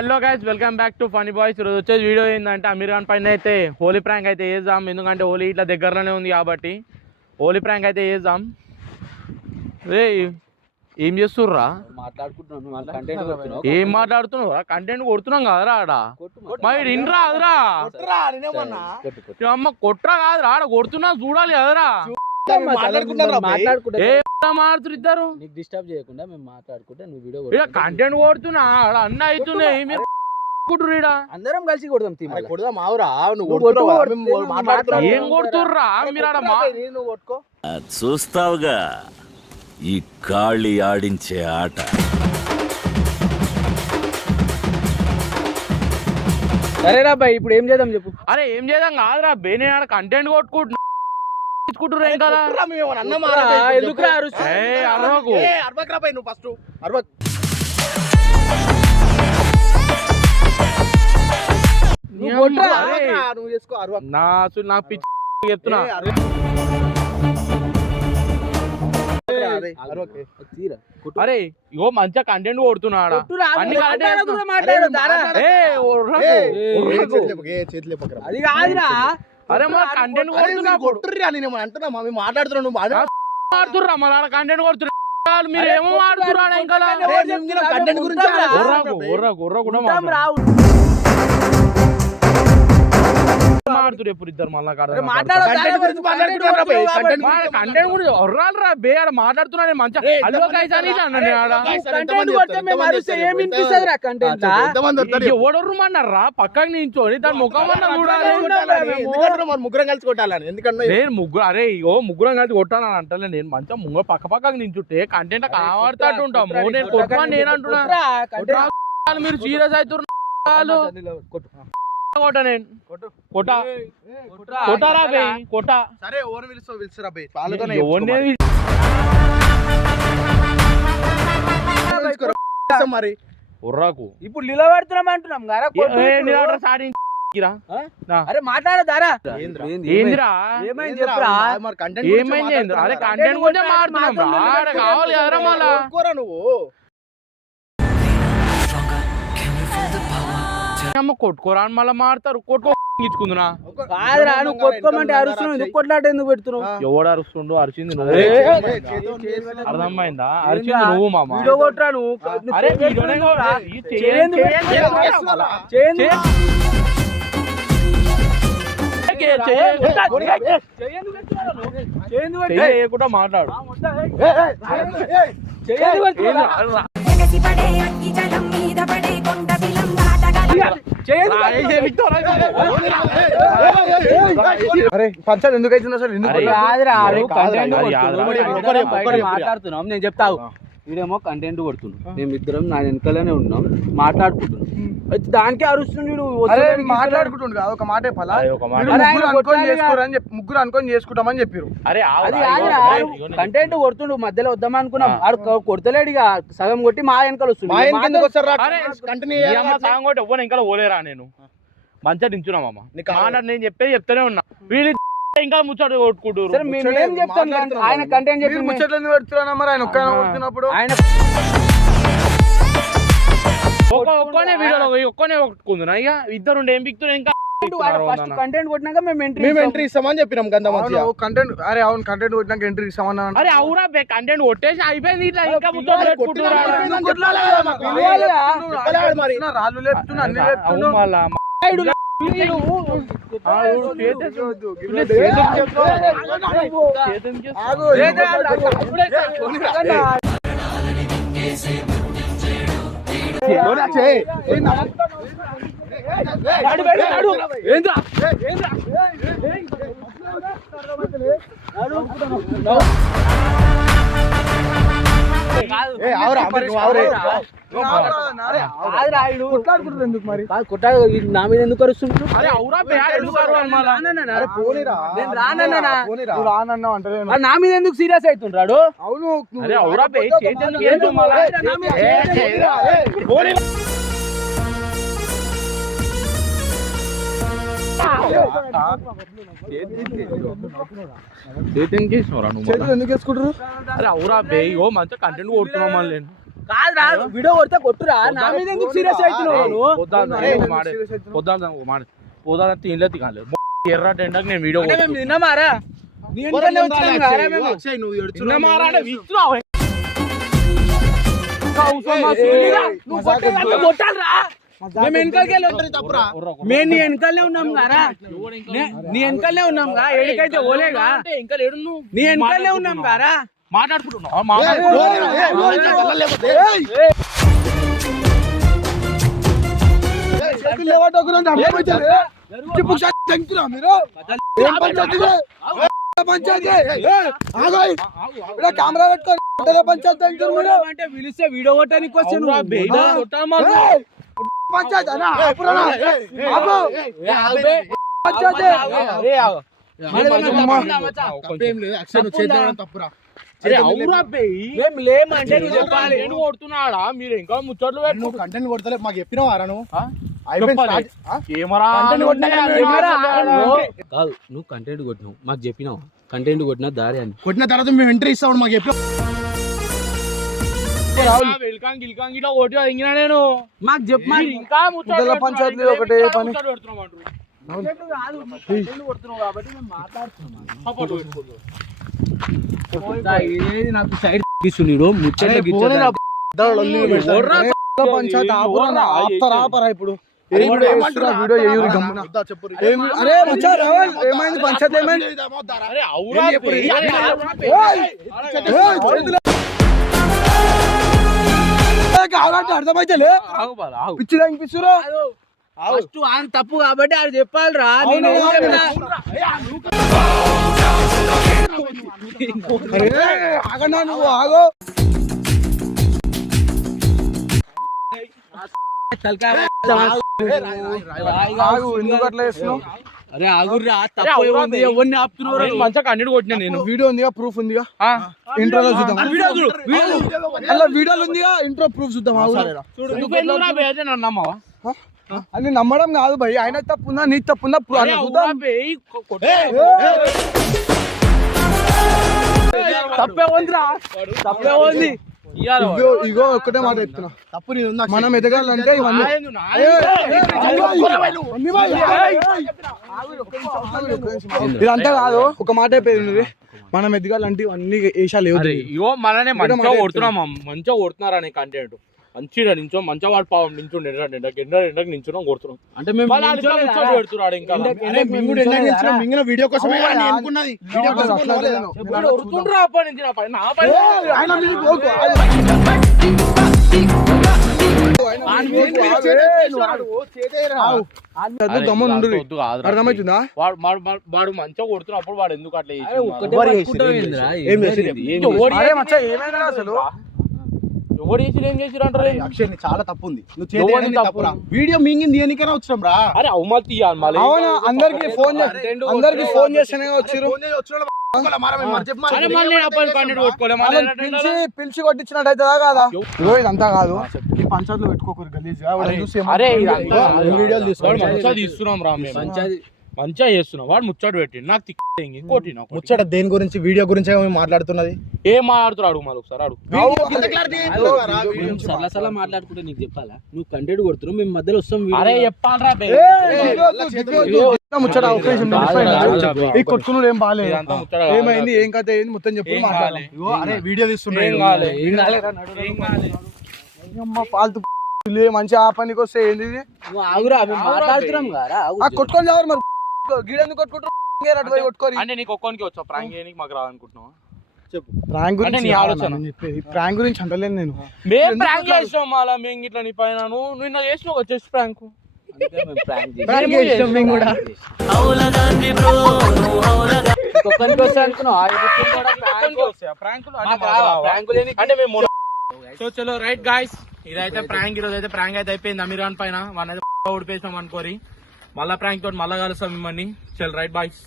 Hello guys, welcome back to funny boys. ఈరోజు వచ్చే video ఏంటంటే అమీర్ ఖాన్ పైన అయితే హోలీ ప్రాంక్ అయితే చేద్దాం. ఎందుకంటే హోలీ ఇట్లా దగ్గరలోనే ఉంది కాబట్టి హోలీ ప్రాంక్ అయితే చేద్దాం. రే ఏం చేస్తుర్రా? ఏం మాట్లాడుతున్నావురా? కంటెంట్ కొడుతున్నాం కదరా ఆడ. మరి ఇంట్రా అదరా అమ్మ కొట్రా కాదురా, ఆడ కొడుతున్నా చూడాలి కదరా. మాట్లాడుతున్నారు ఇద్దరు, డిస్టర్బ్ చేయకుండా మేము మాట్లాడుకుంటే నువ్వు వీడియో కంటెంట్ కొడుతున్నా అన్న అవుతున్నాయి. మీరు అందరం కలిసి కొడదాం. ఏం కొడుతుర్రా మీరు ఆడ? చూస్తావుగా ఈ గాలి ఆడించే ఆట. సరేరా బాయ్, ఇప్పుడు ఏం చేద్దాం చెప్పు. అరే ఏం చేద్దాం కాదురా బే, నేను ఆడ కంటెంట్ కొట్టుకుంటున్నా. నా పిచ్చి చెప్తున్నా. అరే ఇగో మంచిగా కంటెంట్ కొడుతున్నాడు. అన్ని అది కాదురా. అరే మన కంటెంట్ మాట్లాడుతున్నా మన కంటెంట్ కొడుతున్నా. మీరు ఏమో మాడుతున్నా ఇంకా కూడా మాడుతురు ఎప్పుడు ఇద్దరు మళ్ళా కంటెంట్ గురించి ఒర్రాలరా బే. ఆడ మాట్లాడుతున్నా మంచిగా ఎవడర్రమన్నారా పక్కకి నించోని దాని ముఖం అన్న చూడాలి. ముగ్గురం కలిసి కొట్టాలని. ఎందుకంటే నేను ముగ్గురు అరే ఇగో ముగ్గురం కలిసి కొట్టాలని అంటలే. నేను మంచిగా ముంగ పక్క పక్కకి నించుంటే కంటెంట్ కావాడుతూ ఉంటాము. నేను కొట్టమని నేను అంటున్నా. మీరు సీరియస్ అవుతున్నారు. కొట్ట నేను కొట్టారా బే కొట్ట. సరే ఓన్ పిలుస్తురా బే. మరి ఉర్రాకు ఇప్పుడు నిలబెడుతున్నాం అంటున్నాం కదా. అరే మాట్లాడదారా ఏందిరా? ఏమైంది చెప్పురా. ఏమైంది? అరే కంటెంట్ గురించి మాట్లాడుతున్నాం. కావాలి కదరా మళ్ళా నువ్వు కొట్టుకోరా అని మళ్ళీ మాడతారు. కొట్టుకోంచుకుందునా కాదురా, నువ్వు కొట్టుకోమంటే అరుస్తున్నావు. ఎందుకు కొట్లాట ఎందుకు పెడుతున్నావు? ఎవడు అరుస్తుండో అరిచింది నువ్వు. అర్థమైందా? అరిచింది నువ్వు మామ. వీడియో కొట్టరా నువ్వు. అరే చేయకుండా మాట్లాడు. అరే పంచాయతీ ఎందుకు అవుతుంది అసలు? మాట్లాడుతున్నాం. నేను చెప్తావు. వీడేమో కంటెంట్ కొడుతున్నాం, మేము ఇద్దరం నా వెనకలోనే ఉన్నాం మాట్లాడుకుంటున్నాం. అయితే దానికే అరుస్తుంది. మాట్లాడుకుంటుండు కాదు, ఒక మాట ముగ్గురు అనుకొని చేసుకుంటామని చెప్పారు. అరే అది కంటెంట్ కొడుతుండు, మధ్యలో వద్దాం అనుకున్నాం. ఆడు కొడతలేడు. ఇక సగం కొట్టి మా వెనకాల వస్తుంది. ఇంకా పోలేరా? నేను మంచిగా నించున్నామమ్మ. నేను చెప్తూనే ఉన్నా. వీళ్ళు ఇంకా ముచ్చట కొట్టుకుంటారు. ఆయన కంటెంట్ చెప్పి ముచ్చట్లు పెడుతున్నా. మరి ఆయన కొడుతున్నప్పుడు ఆయన ఒక్కనే వీడియోలో ఒక్కనే కొట్టుకుంటున్నా. ఇక ఇద్దరు ఏం పిక్తున్నా. ఇంకా ఫస్ట్ కంటెంట్ కొట్టినాక మేము ఎంట్రీ ఇస్తామని చెప్పినాం కదా. కంటెంట్ అరే అవును కంటెంట్ కొట్టినాక ఎంట్రీ ఇస్తామన్నా. అరే అవురా కంటెంట్ కొట్టేసి అయిపోయింది. ఇట్లా ఇంకా రాళ్ళు లేపుతున్నా, అన్ని లేపుతున్నా. నా మీద ఎందుకు అరుస్తుంటారు? నా మీద ఎందుకు సీరియస్ అవుతుంటాడు? అవును ఎందుకు వేసుకుంటారు? అరే అవురా బే, మంచిగా కంటెంట్ కొడుతున్నాం. మళ్ళీ కాదురా వీడియో కొడితే కొట్టురా నా మీద ఎందుకు సీరియస్ అవుతున్నావు పొద్దున తినలే తినాలి ఎర్ర టెండకి నేను వీడియో నిన్నమారా నీ వెనకాలే వచ్చినాం కారా మేము తిన్నమారా అంటే విస్తున్నావు. మేము మేము నీ వెనకాలనే ఉన్నాం కారా నీ వెనకాలనే ఉన్నాం కా ఏడికైతే ఓలేగా ఇంకా లేడు నువ్వు నీ వెనకాలనే ఉన్నాం కారా మాట్లాడుకుంటున్నావు. కెమెరా పెట్టుకో పంచాయతీ అంటే పిలిస్తే వీడియో కొట్టడానికి వచ్చాను పంచాయతీ తప్పురా లేమంటే నువ్వు చెప్పాలి నేను కొడుతున్నాడా మీరు ఇంకా ముచ్చట్లు పెట్టు. నువ్వు కంటెంట్ కొడతలే మాకు చెప్పినావారా నువ్వు కెమెరా కాదు నువ్వు కంటెంట్ కొట్టినావు మాకు చెప్పినావు కంటెంట్ కొట్టినా దారి అని కొట్టిన తర్వాత మేము ఎంట్రీ ఇస్తాం మాకు చెప్పిన వెల్కాంగ్ గిల్కాంగ్ ఇట్లా ఓటి అడిగినా నేను మాకు చెప్పు ఇంకా ముద్దల పంచాయతీ ఒకటే పని. నాకు సైడ్ తీసుకున్నాడు ముచ్చట్లకి పంచాయతీ ఆపరా ఇప్పుడు అరే మచ్చా రావాలి ఏమైంది పంచాయతీ ఏమైంది అర్థమైతే పిచ్చిరా పిచ్చురా ఫస్ట్ ఆయన తప్పు కాబట్టి అది చెప్పాలిరా ఆగన్నా నువ్వు ఆగో ఎందుకు అట్లా చేస్తున్నావు అరే ఆగుర్రా తప్పు ఎవరిని ఆపుతున్నారు మంచిగా కంటిన్యూ కొట్టినా నేను. వీడియో ఉందిగా ప్రూఫ్ ఉందిగా ఇంట్రోలో చూద్దాం అలా వీడియోలు ఉందిగా ఇంట్రో ప్రూఫ్ చూద్దాం నమ్మవా అని నమ్మడం కాదు భయ్ ఆయన తప్పుందా నీ తప్పుందా తప్పే ఉందిరా తప్పే ఉంది ఇగో ఒక్కటే మాట చెప్తున్నా తప్పు మనం ఎదగాలంటే ఇవన్నీ ఇదంతా కాదు ఒక మాట అయిపోయింది మనం ఎదగాలంటే ఇవన్నీ వేషాలు ఇగో మననే మంచిగా కొడుతున్నాం మంచిగా కొడుతున్నారనే కంటెంట్ మంచిగా నించో మంచిగా వాడు పాపం నించోండి ఎండకి నించున్నాం కొడుతున్నాం అంటే మేము పెడుతున్నాడు ఇంకా వీడియో కోసం అర్థమవుతుందా వాడు మంచిగా కొడుతున్నప్పుడు వాడు ఎందుకు అట్లా అసలు ఎవరు చేసి ఏం చేసి అక్షయ్ చాలా తప్పు ఉంది వీడియో మింగింది దేనికైనా వచ్చినాం రా అరే అవమాలు తీయాలి అవునా అందరికి ఫోన్ చేస్తేనే వచ్చారు పిలిచి కొట్టించినట్టు అవుతుందా కాదా ఇగో ఇదంతా కాదు ఈ పంచాయతీలో పెట్టుకోకూరు గలీజ్ వీడియోలు తీస్తున్నాం రా మంచిగా చేస్తున్నాం వాడు ముచ్చట పెట్టి నాకు కొట్టిన ముచ్చట దేని గురించి వీడియో గురించి మాట్లాడుతున్నది ఏం మాట్లాడుతున్నాడు అడుగు మళ్ళీ ఒకసారి అడుగు సలా మాట్లాడుకుంటే నీకు చెప్పాలా నువ్వు కంటెంట్ కొడుతున్నావు మేము మధ్యలో వస్తాం అరే చెప్పాలరా ముచ్చట కొట్టుకున్నాడు ఏం బాగాలేదు ఏమైంది ఏం కథ ఏంది మొత్తం చెప్పు అరే వీడియో తీస్తున్నా ఫాల్తు మంచి ఆ పనికి వస్తే ఏంది కొట్టుకొని ఎవరు మరి గీడెందుకు కొట్టుకుంటారు అంటే నీకు ఒక్కోనికి వచ్చా ప్రాంక్ చేయడానికి మాకు రాదనుకుంటున్నావా చెప్పు ప్రాంక్ గురించి నీ ఆలోచన ప్రాంక్ గురించి అంటలేను నేను మేము ప్రాంక్ చేసాం మళ్ళీ మేము ఇట్లా నీ పైన నువ్వు నిన్న చేసినావు వచ్చేసి ప్రాంక్ సో చలో రైట్ గాయ్స్ ఇదైతే ప్రాంక్ ఈరోజు అయితే ప్రాంక్ అయితే అయిపోయింది అమీరాన్ పైన మన అయితే ఓడిపేసాం అనుకోరి మళ్ళా ప్రాంక్ తోటి మళ్ళా కలుస్తాం మిమ్మల్ని చల్ రైట్ బాయ్స్